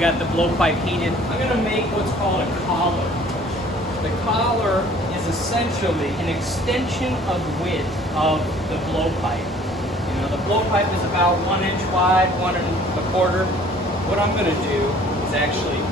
we got the blowpipe heated. I'm gonna make what's called a collar. The collar is essentially an extension of width of the blowpipe. You know, the blowpipe is about 1 inch wide, 1.25. What I'm gonna do is actually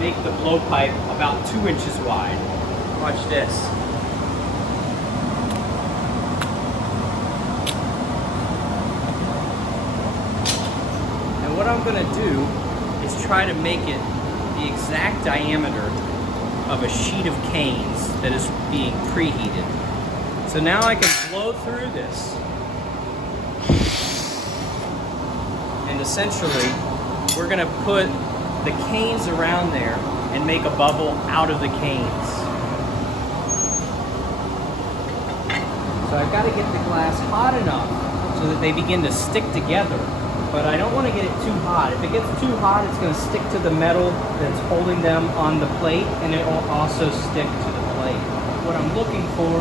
make the blowpipe about 2 inches wide. Watch this. And what I'm gonna do is try to make it the exact diameter of a sheet of canes that is being preheated. So now I can blow through this. And essentially, we're gonna put the canes around there and make a bubble out of the canes. So I've got to get the glass hot enough so that they begin to stick together, but I don't want to get it too hot. If it gets too hot, it's going to stick to the metal that's holding them on the plate, and it will also stick to the plate. What I'm looking for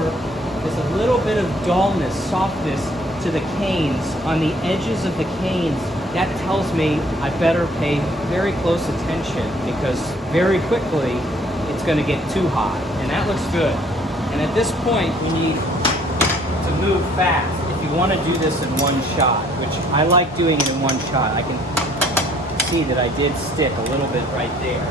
is a little bit of dullness, softness to the canes, on the edges of the canes. That tells me I better pay very close attention, because very quickly it's going to get too hot, and that looks good. And at this point, we need to move fast if you want to do this in one shot, which I like doing it in one shot. I can see that I did stick a little bit right there.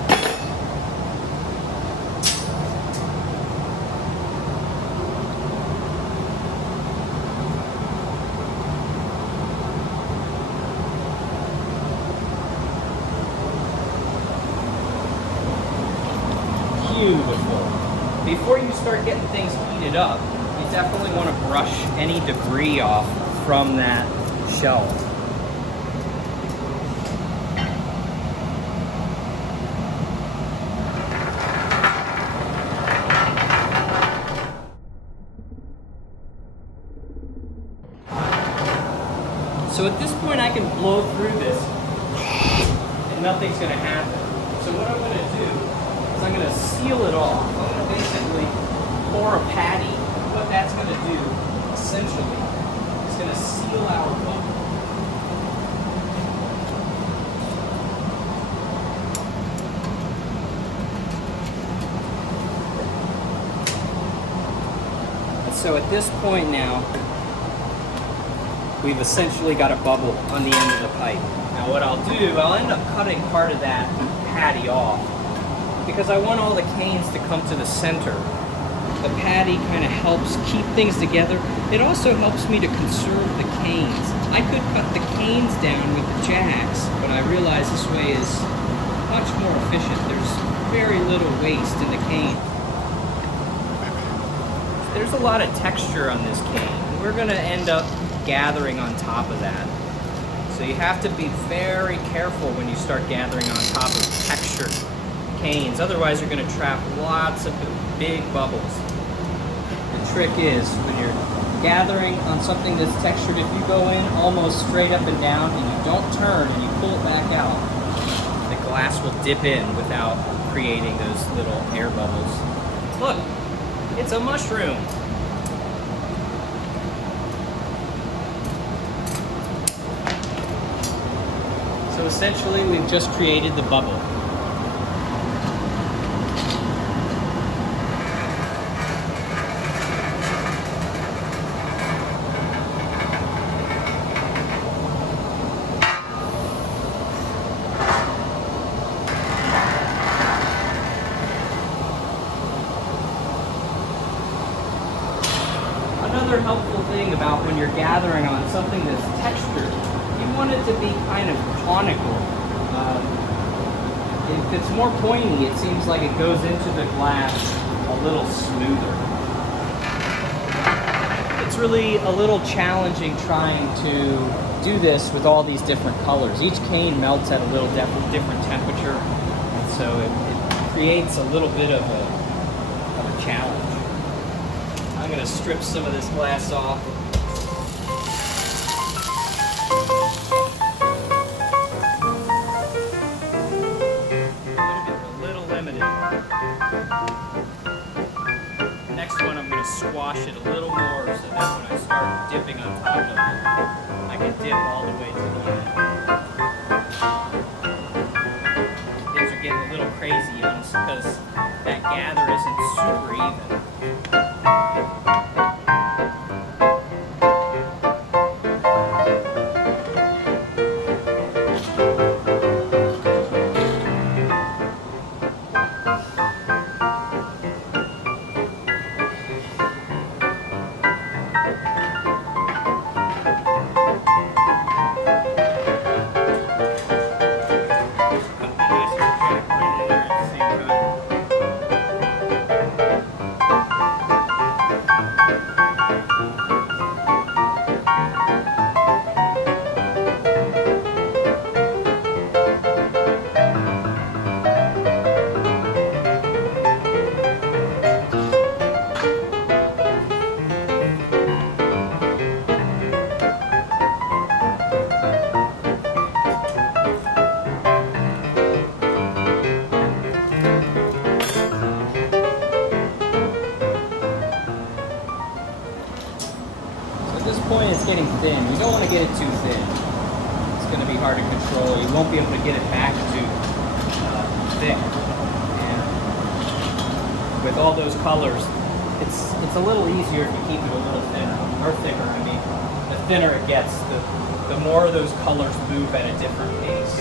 Beautiful. Before you start getting things heated up, you definitely want to brush any debris off from that shelf. So at this point I can blow through this and nothing's going to happen. So what I'm going to do is I'm going to seal it off. I'm going to basically pour a patty. What that's going to do, essentially, is going to seal our bubble. And so at this point now, we've essentially got a bubble on the end of the pipe. Now what I'll do, I'll end up cutting part of that patty off, because I want all the canes to come to the center. The patty kind of helps keep things together. It also helps me to conserve the canes. I could cut the canes down with the jacks, but I realize this way is much more efficient. There's very little waste in the cane. There's a lot of texture on this cane. We're gonna end up gathering on top of that. So you have to be very careful when you start gathering on top of textured canes. Otherwise you're gonna trap lots of big bubbles. The trick is, when you're gathering on something that's textured, if you go in almost straight up and down and you don't turn and you pull it back out, the glass will dip in without creating those little air bubbles. Look, it's a mushroom. So essentially, we've just created the bubble. Another helpful thing about when you're gathering on something that's textured, you want it to be kind of conical. If it's more pointy, it seems like it goes into the glass a little smoother. It's really a little challenging trying to do this with all these different colors. Each cane melts at a little different temperature, and so it creates a little bit of a challenge. I'm going to strip some of this glass off. A little limited. Next one, I'm going to squash it a little more so that when I start dipping on top of it, I can dip all the way to the end. crazy on because that gather isn't super even. It's getting thin. You don't want to get it too thin. It's going to be hard to control. You won't be able to get it back to thick. And with all those colors, it's a little easier if you keep it a little thinner, or thicker. I mean, the thinner it gets, the more those colors move at a different pace.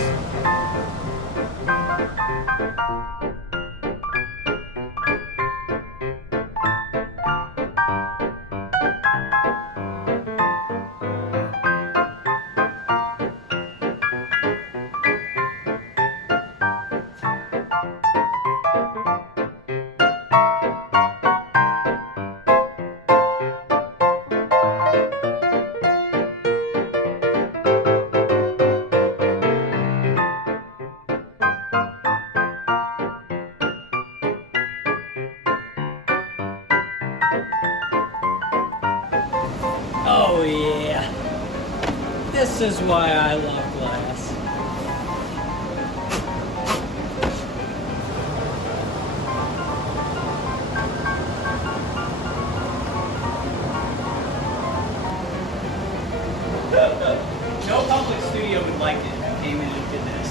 Oh yeah, this is why I love glass. No public studio would like it if you came in and did this.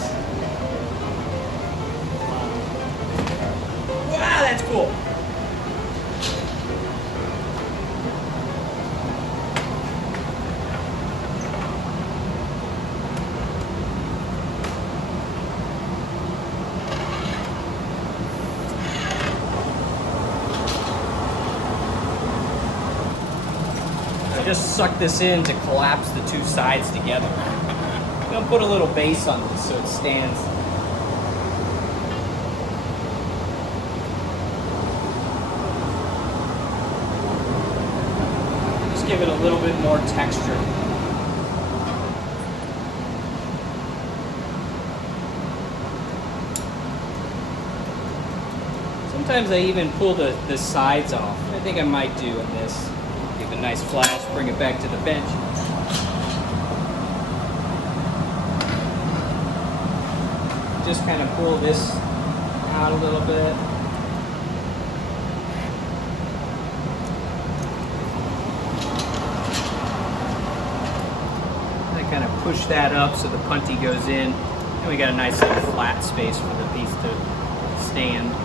Wow, that's cool. Just suck this in to collapse the two sides together. I'm gonna put a little base on this so it stands. Just give it a little bit more texture. Sometimes I even pull the sides off. I think I might do on this. Give it a nice flash, bring it back to the bench. Just kind of pull this out a little bit. I kind of push that up so the punty goes in. And we got a nice little flat space for the piece to stand.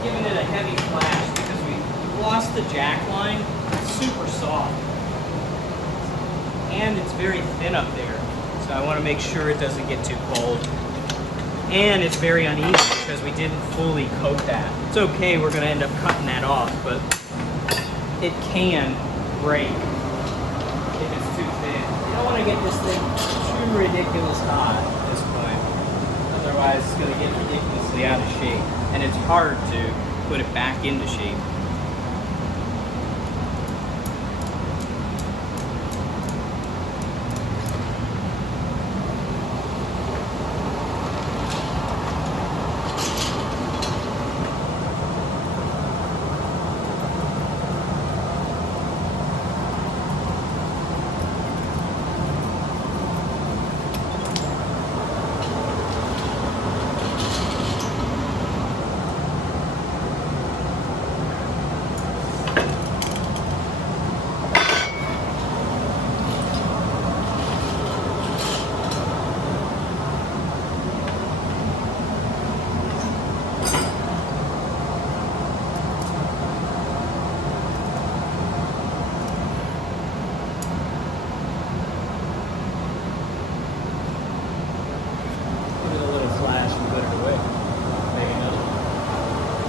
Giving it a heavy flash because we lost the jack line. It's super soft. And it's very thin up there. So I want to make sure it doesn't get too cold. And it's very uneven because we didn't fully coat that. It's okay, we're going to end up cutting that off, but it can break if it's too thin. You don't want to get this thing too ridiculous hot at this point. Otherwise it's going to get ridiculously out of shape. And it's hard to put it back into shape.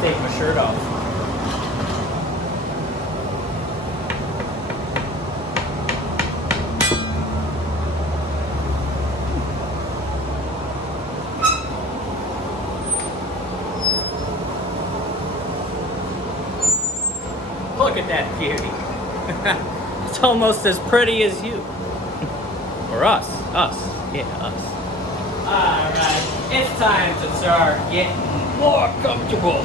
take my shirt off. Look at that beauty. It's almost as pretty as you. Or us. Yeah, us. Alright, it's time to start getting more comfortable.